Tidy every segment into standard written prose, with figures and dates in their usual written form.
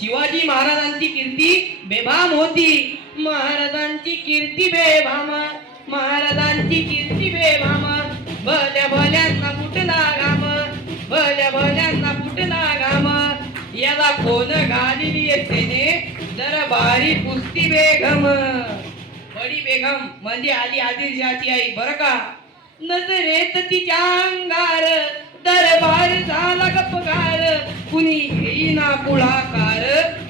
शिवाजी महाराजांची कीर्ती बेभाम होती. महाराजांची कीर्ती बेभाम, महाराजांची कीर्ती बेभाम. भल्या भल्यांना फुटला घाम, भल्या भल्यांना फुटला घाम. याला कोण घालिली सेने दरबारी पुस्ती बेगम. बडी बेगम म्हणजे आली आदिलशाची आई बरं का. नजरेत तिच्या अंगार दरबार झाला गपगार. कुणी घेईना पुढाकार,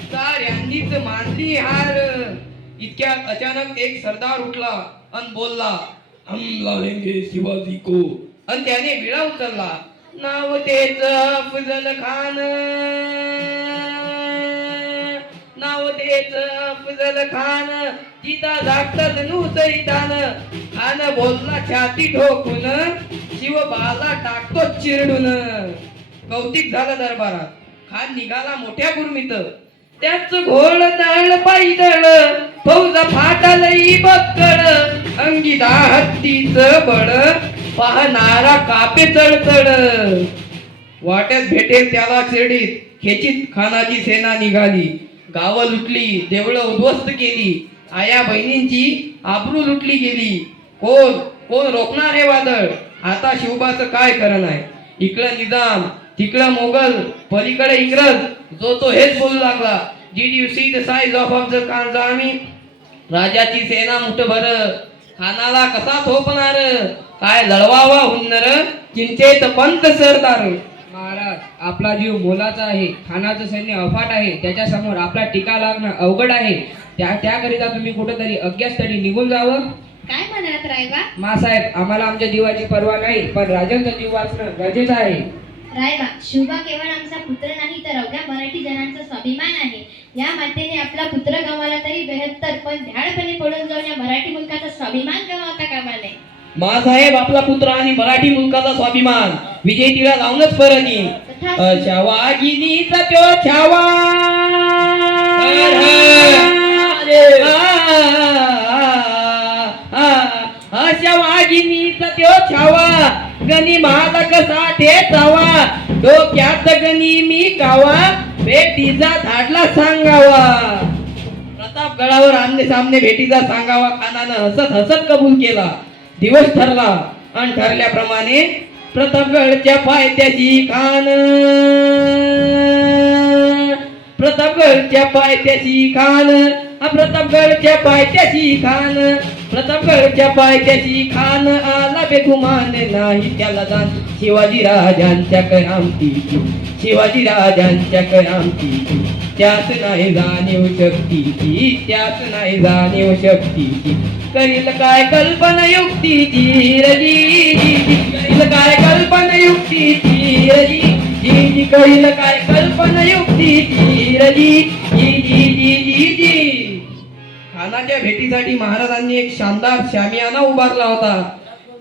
साऱ्यांनीच मानली हार. इतक्यात अचानक एक सरदार उठला आणि बोलला, हम लावेंगे शिवाजी को. आणि त्याने विळा उचलला. नाव तेच अफजल खान, नाव तेच अफजल खान. जिता जागतात नुसैतान. खान बोलला छाती ठोकून, शिवबाला टाकतो चिरडून. कौतिक झालं दरबारात. खान निघाला मोठ्या गुरमीत. त्याच घोळ दळ पायदळ, फौजा फाटालई बक्कळ. अंगी हत्तीच बळ, पाहणारा कापे चढचढ. वाट्यात भेटेल त्याला चिरडीत, खेचीत खानाची सेना निघाली. गावं लुटली, देवळं उद्ध्वस्त केली. आया बहिणींची आबरू लुटली गेली. कोण कोण रोखणार हे वादळ. आता शिवबाचं काय करण आहे. इकडं निजाम, तिकडं मोगल, पलीकडे इंग्रज. जो तो हेच बोलू लागला, Did you see the size of the Khan's army? राजाची सेना मुठभर. खानाला कसा थोपणार, काय लढवावा हुन्नर. चिंतेत पंत सरदार. महाराज, आपला जीव मोलाचा आहे. खानाचं सैन्य अफाट आहे. त्याच्या समोर आपला टीका लागणं अवघड आहे. त्याकरिता तुम्ही कुठेतरी अज्ञातस्थळी निघून जावं. काय म्हणालात रायबा? मासाहेब, आम्हाला आमच्या जीवाची पर्वा नाही, पण राजांचा जीव वाचणं गरजेचं आहे. रायबा, शिवबा केवळ आमचा पुत्र नाही तर अवघ्या मराठी जनांचा स्वाभिमान आहे. या मातेने आपला पुत्र गमावला तरी बेहत्तर, पण भ्याडपणे पडून जाऊन या मराठी मुलकाचा स्वाभिमान गमावता कामा नये. मासाहेब, आपला पुत्र आणि मराठी मुलकाचा स्वाभिमान विजय तिळा लावूनच परणी. अशा वाघिनीचा त्यो छावा, अशा वाघिनीचा त्यो छावा. गणी माझा कसा ठेचावा, डोक्यात गणी मी गावा. भेटीचा धाडला सांगावा. प्रतापगडावर आमने सामने भेटीचा सांगावा. खानानं हसत हसत कबूल केला. दिवस ठरला आणि ठरल्याप्रमाणे प्रतापगडच्या पायथ्याशी खान, प्रतापगडच्या पायथ्याशी खान, प्रतापगडच्या पायथ्याशी खान, प्रतापगडच्या पायथ्याशी खान. आला बेगुमान नाही त्याला जाण. शिवाजी राजांच्या करामतीची, शिवाजी राजांच्या करामतीची. त्यात नाही जाणीव शक्तीची, त्यात नाही जाणीव शक्तीची. करील काय कल्पना युक्तीची रजी, करील काय कल्पना युक्तीची रजी, जी करील काय कल्पना युक्तीची रजी, जी जी जी जी जी. खानाच्या भेटीसाठी महाराजांनी एक शानदार शामियाना उभारला होता.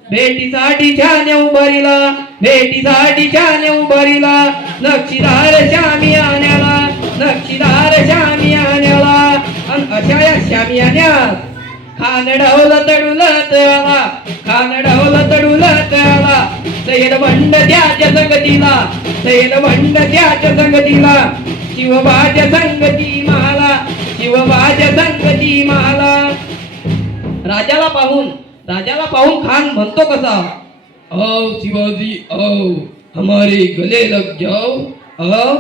भेटीसाठी छान उभारीला, भेटीसाठी छान उभारीला. नक्षीदार शामियान्याला, नक्षीदार शामियान्याला. आणि अशा या शामियान्यात खान ढवला तडुलत आला, खान ढवला तडुलत आला. सैद भंड त्याच्या संगतीला, सैद भंड त्याच्या संगतीला. शिवबाच्या संगती मला, शिवबाच्या संगती मला. राजाला पाहून खान म्हणतो कसा, आओ शिवाजी आओ, हमारे गले लग जाओ आओ.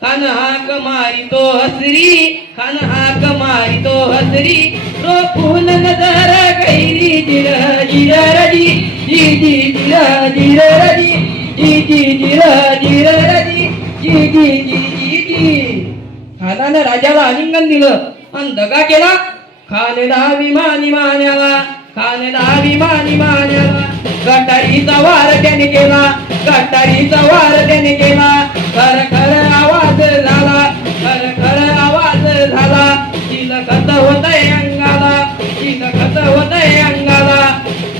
खान हाक मारितो हसरी, खान हाक मारितो हसरी. रोखून नजर गैरी जिर जिर जी, जी जी जिर जिर जी, जी जी जिर जिर जी, जी जी जी जी जी. खानानं राजाला आलिंगन दिलं आणि दगा केला. खान दाभिमानी मान्याला, खान दाभिमानी मान्याला. गटारीचा वार त्याने केला, गटारीचा वार त्याने केला. खर खर आवाज झाला, खर खर आवाज झाला. तिलखत होतय अंगाला, तिलखत होतय अंगाला.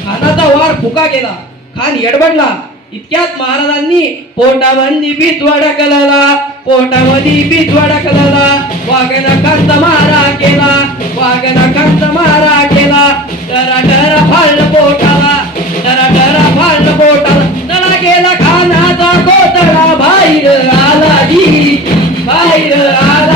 खानाचा वार फुका गेला. खान येडबडला. इतक्यात महाराजांनी पोटामध्ये बिजवाडा कलला, पोटामध्ये बिजवाडा कलला. वाघनखांचा मारा केला, वाघनखांचा मारा केला. डरा डरा फाळलं पोटाला, डरा डरा फाळलं पोटाला. डरा गेला खानाचा कोतडा बाहेर आला जी, बाहेर आला